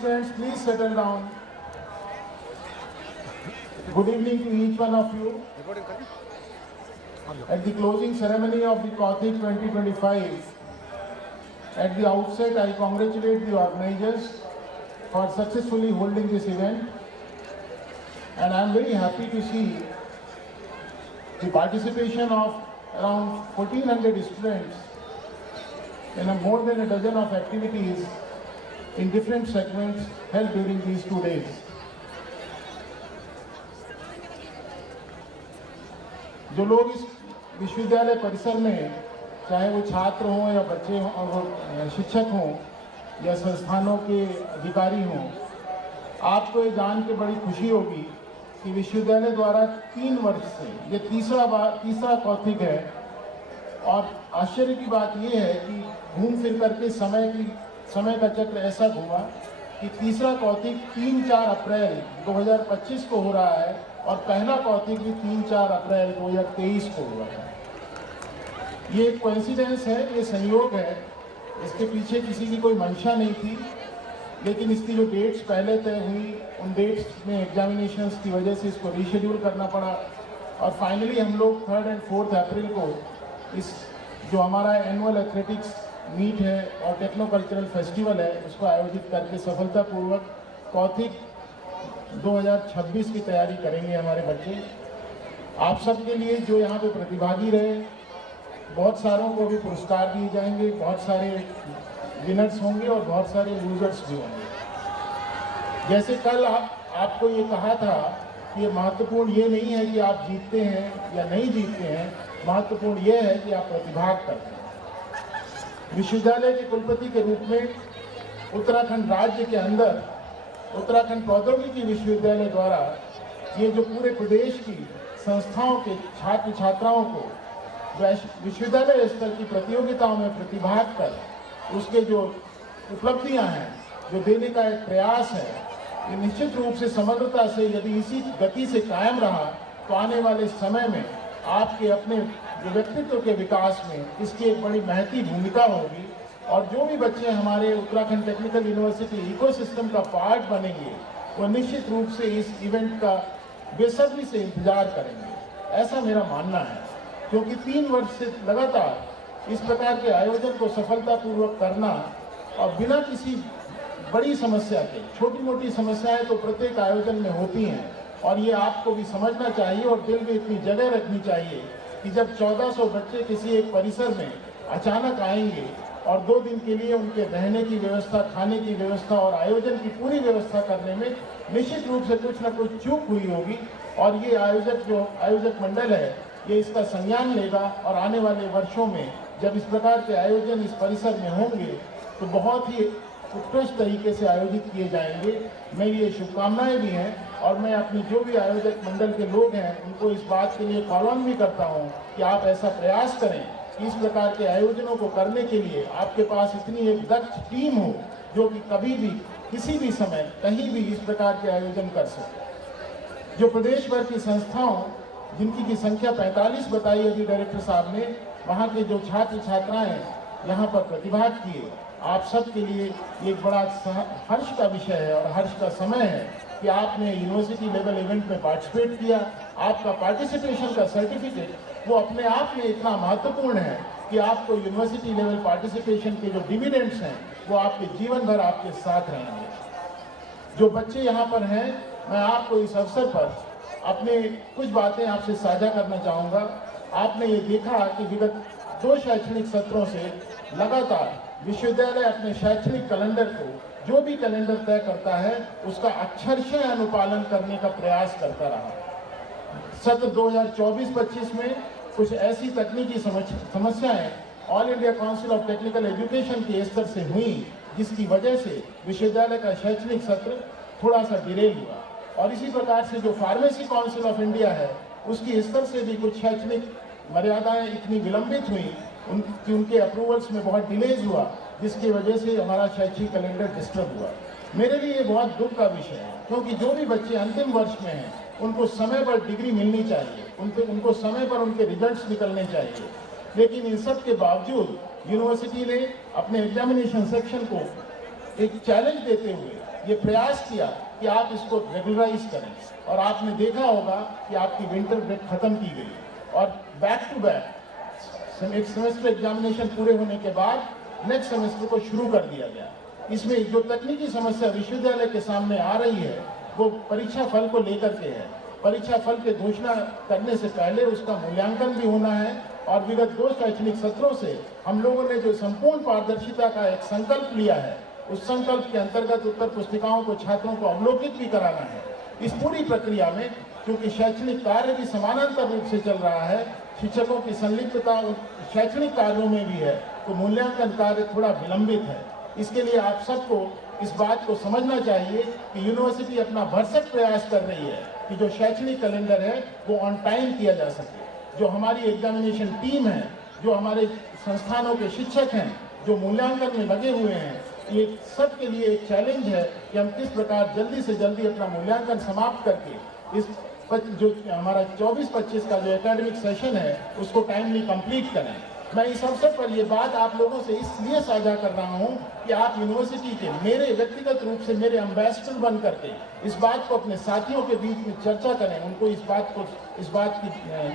Students, please settle down. Good evening to each one of you. At the closing ceremony of the Kautik 2025, at the outset, I congratulate the organizers for successfully holding this event, and I am very happy to see the participation of around 1400 students in more than a dozen of activities in different segments held during these 2 days. जो लोग इस विश्वविद्यालय परिसर में, चाहे वो छात्र हों या बच्चे हों और शिक्षक हों या संस्थानों के अधिकारी हों, आपको ये जान के बड़ी खुशी होगी कि विश्वविद्यालय द्वारा 3 वर्ष से ये तीसरा कौतिक है। और आश्चर्य की बात ये है कि घूम फिर करके समय का चक्र ऐसा घूमा कि तीसरा कौतिक 3-4 अप्रैल 2025 को हो रहा है और पहला कौतिक भी 3-4 अप्रैल 2023 को हुआ है। ये एक कोइंसिडेंस है, ये संयोग है, इसके पीछे किसी की कोई मंशा नहीं थी, लेकिन इसकी जो डेट्स पहले तय हुई उन डेट्स में एग्जामिनेशंस की वजह से इसको रीशेड्यूल करना पड़ा और फाइनली हम लोग 3rd और 4th अप्रैल को इस जो हमारा एनुअल एथलेटिक्स मीट है और टेक्नो कल्चरल फेस्टिवल है उसको आयोजित करके सफलतापूर्वक कौतिक 2026 की तैयारी करेंगे हमारे बच्चे। आप सबके लिए जो यहाँ पे प्रतिभागी रहे, बहुत सारों को भी पुरस्कार दिए जाएंगे, बहुत सारे विनर्स होंगे और बहुत सारे लूजर्स भी होंगे। जैसे कल आपको ये कहा था कि ये महत्वपूर्ण ये नहीं है कि आप जीतते हैं या नहीं जीतते हैं, महत्वपूर्ण ये है कि आप प्रतिभाग करते हैं। विश्वविद्यालय के कुलपति के रूप में उत्तराखंड राज्य के अंदर उत्तराखंड प्रौद्योगिकी विश्वविद्यालय द्वारा ये जो पूरे प्रदेश की संस्थाओं के छात्र छात्राओं को विश्वविद्यालय स्तर की प्रतियोगिताओं में प्रतिभाग कर उसके जो उपलब्धियां हैं जो देने का एक प्रयास है, ये निश्चित रूप से समग्रता से यदि इसी गति से कायम रहा तो आने वाले समय में आपके अपने जो व्यक्तित्व के विकास में इसकी एक बड़ी महती भूमिका होगी। और जो भी बच्चे हमारे उत्तराखंड टेक्निकल यूनिवर्सिटी इकोसिस्टम का पार्ट बनेंगे वो निश्चित रूप से इस इवेंट का बेसब्री से इंतजार करेंगे, ऐसा मेरा मानना है। क्योंकि 3 वर्ष से लगातार इस प्रकार के आयोजन को सफलतापूर्वक करना और बिना किसी बड़ी समस्या के, छोटी मोटी समस्याएं तो प्रत्येक आयोजन में होती हैं और ये आपको भी समझना चाहिए और दिल में इतनी जगह रखनी चाहिए कि जब 1400 बच्चे किसी एक परिसर में अचानक आएंगे और 2 दिन के लिए उनके रहने की व्यवस्था, खाने की व्यवस्था और आयोजन की पूरी व्यवस्था करने में निश्चित रूप से कुछ न कुछ चूक हुई होगी और ये आयोजक मंडल है ये इसका संज्ञान लेगा और आने वाले वर्षों में जब इस प्रकार के आयोजन इस परिसर में होंगे तो बहुत ही उत्कृष्ट तरीके से आयोजित किए जाएंगे। मेरी ये शुभकामनाएं भी हैं और मैं अपनी जो भी आयोजक मंडल के लोग हैं उनको इस बात के लिए कॉल ऑन भी करता हूं कि आप ऐसा प्रयास करें कि इस प्रकार के आयोजनों को करने के लिए आपके पास इतनी एक दक्ष टीम हो जो कि कभी भी किसी भी समय कहीं भी इस प्रकार के आयोजन कर सके। जो प्रदेश भर की संस्थाओं जिनकी की संख्या 45 बताई अभी डायरेक्टर साहब ने, वहाँ के जो छात्र छात्राएं यहाँ पर प्रतिभाग किए, आप सब के लिए एक बड़ा हर्ष का विषय है और हर्ष का समय है कि आपने यूनिवर्सिटी लेवल इवेंट में पार्टिसिपेट किया। आपका पार्टिसिपेशन का सर्टिफिकेट वो अपने आप में इतना महत्वपूर्ण है कि आपको यूनिवर्सिटी लेवल पार्टिसिपेशन के जो डिविडेंड्स हैं वो आपके जीवन भर आपके साथ रहेंगे। जो बच्चे यहाँ पर हैं, मैं आपको इस अवसर पर अपने कुछ बातें आपसे साझा करना चाहूँगा। आपने ये देखा कि विगत 2 शैक्षणिक सत्रों से लगातार विश्वविद्यालय अपने शैक्षणिक कैलेंडर को जो भी कैलेंडर तय करता है उसका अक्षरशः अनुपालन करने का प्रयास करता रहा। सत्र 2024-25 में कुछ ऐसी तकनीकी समस्याएं all India council of technical education के स्तर से हुई जिसकी वजह से विश्वविद्यालय का शैक्षणिक सत्र थोड़ा सा डिलेल हुआ और इसी प्रकार से जो फार्मेसी काउंसिल ऑफ इंडिया है उसकी स्तर से भी कुछ शैक्षणिक मर्यादाएं इतनी विलंबित हुई उनके अप्रूवल्स में बहुत डिलेज हुआ जिसकी वजह से हमारा शैक्षिक कैलेंडर डिस्टर्ब हुआ। मेरे लिए ये बहुत दुख का विषय है क्योंकि जो भी बच्चे अंतिम वर्ष में हैं उनको समय पर डिग्री मिलनी चाहिए, उनको समय पर उनके रिजल्ट्स निकलने चाहिए। लेकिन इन सब के बावजूद यूनिवर्सिटी ने अपने एग्जामिनेशन सेक्शन को एक चैलेंज देते हुए ये प्रयास किया कि आप इसको रेगुलराइज करें, और आपने देखा होगा कि आपकी विंटर ब्रेक खत्म की गई और बैक टू बैक एक सेमेस्टर एग्जामिनेशन पूरे होने के बाद नेक्स्ट सेमेस्टर को शुरू कर दिया गया। इसमें जो तकनीकी समस्या विश्वविद्यालय के सामने आ रही है वो परीक्षा फल को लेकर के है। परीक्षा फल के घोषणा करने से पहले उसका मूल्यांकन भी होना है, और विगत 2 शैक्षणिक सत्रों से हम लोगों ने जो संपूर्ण पारदर्शिता का एक संकल्प लिया है, उस संकल्प के अंतर्गत उत्तर पुस्तिकाओं को छात्रों को अवलोकित भी कराना है। इस पूरी प्रक्रिया में क्योंकि शैक्षणिक कार्य भी समानांतर रूप से चल रहा है, शिक्षकों की संलिप्तता शैक्षणिक कार्यों में भी है, तो मूल्यांकन कार्य थोड़ा विलंबित है। इसके लिए आप सबको इस बात को समझना चाहिए कि यूनिवर्सिटी अपना भरसक प्रयास कर रही है कि जो शैक्षणिक कैलेंडर है वो ऑन टाइम किया जा सके। जो हमारी एग्जामिनेशन टीम है, जो हमारे संस्थानों के शिक्षक हैं, जो मूल्यांकन में लगे हुए हैं, ये सब के लिए एक चैलेंज है कि हम किस प्रकार जल्दी से जल्दी अपना मूल्यांकन समाप्त करके इस जो हमारा 24-25 का जो एकेडमिक सेशन है उसको टाइमली कंप्लीट करें। मैं इस अवसर पर ये बात आप लोगों से इसलिए साझा कर रहा हूँ कि आप यूनिवर्सिटी के मेरे व्यक्तिगत रूप से मेरे एम्बेसडर बन करके इस बात को अपने साथियों के बीच में चर्चा करें, उनको इस बात की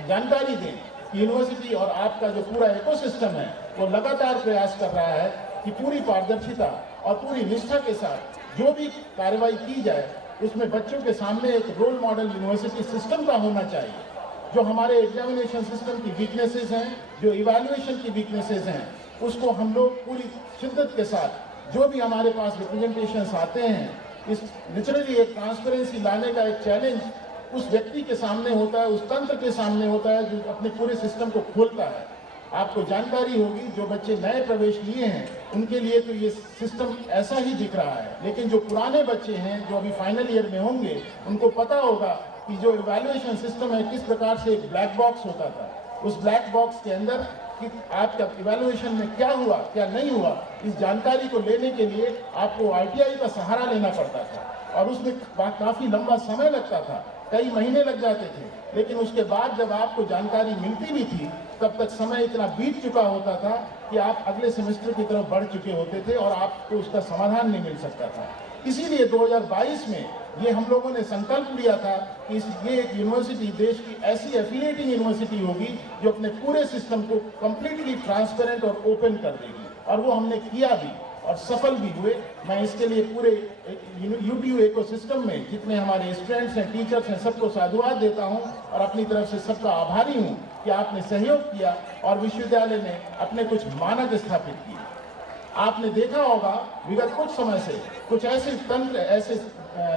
जानकारी दें कि यूनिवर्सिटी और आपका जो पूरा इकोसिस्टम है वो लगातार प्रयास कर रहा है कि पूरी पारदर्शिता और पूरी निष्ठा के साथ जो भी कार्रवाई की जाए उसमें बच्चों के सामने एक रोल मॉडल यूनिवर्सिटी सिस्टम का होना चाहिए। जो हमारे एग्जामिनेशन सिस्टम की वीकनेसेस हैं, जो इवैल्यूएशन की वीकनेसेस हैं, उसको हम लोग पूरी शिद्दत के साथ जो भी हमारे पास रिप्रेजेंटेशंस आते हैं, इस नेचुरली एक ट्रांसपेरेंसी लाने का एक चैलेंज उस व्यक्ति के सामने होता है, उस तंत्र के सामने होता है जो अपने पूरे सिस्टम को खोलता है। आपको जानकारी होगी जो बच्चे नए प्रवेश लिए हैं उनके लिए तो ये सिस्टम ऐसा ही दिख रहा है, लेकिन जो पुराने बच्चे हैं जो अभी फाइनल ईयर में होंगे उनको पता होगा कि जो इवैल्यूएशन सिस्टम है किस प्रकार से एक ब्लैक बॉक्स होता था। उस ब्लैक बॉक्स के अंदर कि आपका इवैल्यूएशन में क्या हुआ क्या नहीं हुआ, इस जानकारी को लेने के लिए आपको ITI का सहारा लेना पड़ता था और उसमें काफ़ी लंबा समय लगता था, कई महीने लग जाते थे। लेकिन उसके बाद जब आपको जानकारी मिलती भी थी तब तक समय इतना बीत चुका होता था कि आप अगले सेमेस्टर की तरफ बढ़ चुके होते थे और आपको उसका समाधान नहीं मिल सकता था। इसीलिए 2022 में ये हम लोगों ने संकल्प लिया था कि ये एक यूनिवर्सिटी देश की ऐसी एफिलिएटिंग यूनिवर्सिटी होगी जो अपने पूरे सिस्टम को कम्प्लीटली ट्रांसपेरेंट और ओपन कर देगी, और वो हमने किया भी और सफल भी हुए। मैं इसके लिए पूरे UTU इकोसिस्टम में जितने हमारे स्टूडेंट्स हैं, टीचर्स हैं, सबको साधुवाद देता हूं और अपनी तरफ से सबका आभारी हूं कि आपने सहयोग किया और विश्वविद्यालय ने अपने कुछ मानक स्थापित किए। आपने देखा होगा विगत कुछ समय से कुछ ऐसे तंत्र, ऐसे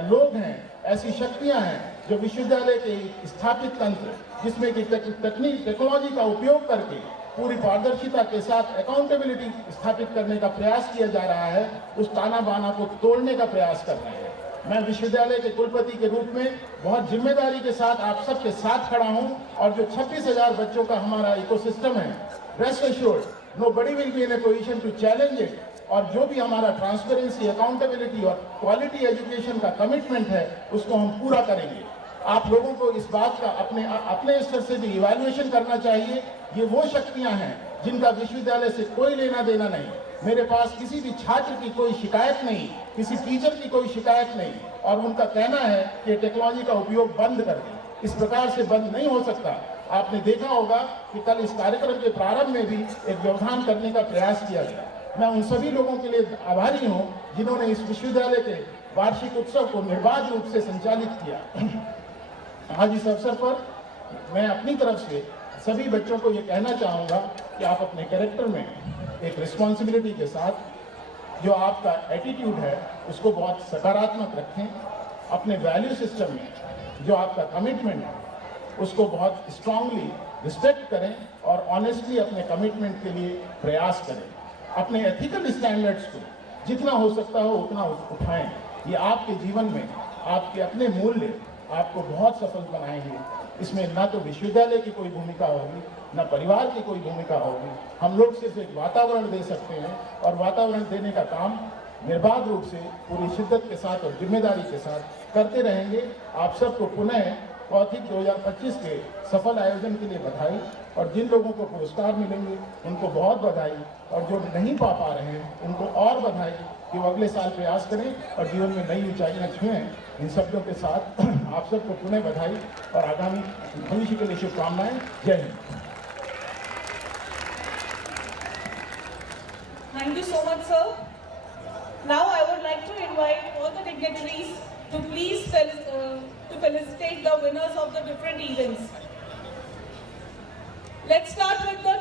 लोग हैं, ऐसी शक्तियां हैं जो विश्वविद्यालय के स्थापित तंत्र जिसमें कि टेक्नोलॉजी का उपयोग करके पूरी पारदर्शिता के साथ अकाउंटेबिलिटी स्थापित करने का प्रयास किया जा रहा है, उस ताना बाना को तोड़ने का प्रयास कर रहे हैं। मैं विश्वविद्यालय के कुलपति के रूप में बहुत जिम्मेदारी के साथ आप सबके साथ खड़ा हूं और जो 26,000 बच्चों का हमारा इकोसिस्टम है, rest assured nobody will be in a position to challenge it, और जो भी हमारा ट्रांसपेरेंसी, अकाउंटेबिलिटी और क्वालिटी एजुकेशन का कमिटमेंट है उसको हम पूरा करेंगे। आप लोगों को इस बात का अपने स्तर से भी इवैल्यूएशन करना चाहिए। ये वो शक्तियां हैं जिनका विश्वविद्यालय से कोई लेना देना नहीं। मेरे पास किसी भी छात्र की कोई शिकायत नहीं, किसी टीचर की कोई शिकायत नहीं, और उनका कहना है कि टेक्नोलॉजी का उपयोग बंद कर दें। इस प्रकार से बंद नहीं हो सकता। आपने देखा होगा कि कल इस कार्यक्रम के प्रारंभ में भी एक व्यवधान करने का प्रयास किया गया। मैं उन सभी लोगों के लिए आभारी हूं जिन्होंने इस विश्वविद्यालय के वार्षिक उत्सव को निर्बाध रूप से संचालित किया। आज इस अवसर पर मैं अपनी तरफ से सभी बच्चों को ये कहना चाहूँगा कि आप अपने कैरेक्टर में एक रिस्पॉन्सिबिलिटी के साथ जो आपका एटीट्यूड है उसको बहुत सकारात्मक रखें। अपने वैल्यू सिस्टम में जो आपका कमिटमेंट है उसको बहुत स्ट्रांगली रिस्पेक्ट करें और ऑनेस्टली अपने कमिटमेंट के लिए प्रयास करें। अपने एथिकल स्टैंडर्ड्स को जितना हो सकता हो उतना उठाएं। ये आपके जीवन में आपके अपने मूल्य आपको बहुत सफल बनाएंगे। इसमें ना तो विश्वविद्यालय की कोई भूमिका होगी, ना परिवार की कोई भूमिका होगी। हम लोग सिर्फ एक वातावरण दे सकते हैं और वातावरण देने का काम निर्बाध रूप से पूरी शिद्दत के साथ और जिम्मेदारी के साथ करते रहेंगे। आप सबको पुनः कौथिक 2025 के सफल आयोजन के लिए बधाई। और जिन लोगों को पुरस्कार मिलेंगे उनको बहुत बधाई, और जो नहीं पा रहे हैं उनको और बधाई कि वो अगले साल प्रयास करें और जीवन में नई ऊंचाइयां छुएं। इन शब्दों के साथ आप सबको पुनः बधाई और आगामी भविष्य के लिए शुभकामनाएं। जय Hind. Thank you so much, sir. Now I would like to invite all the dignitaries to please felicitate the winners of the different events. Let's start with the